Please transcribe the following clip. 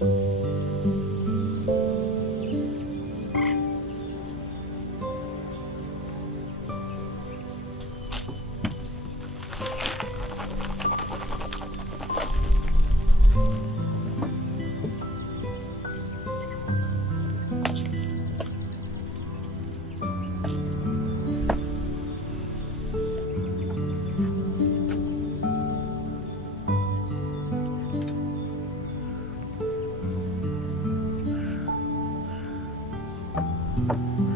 嗯 Mm-hmm.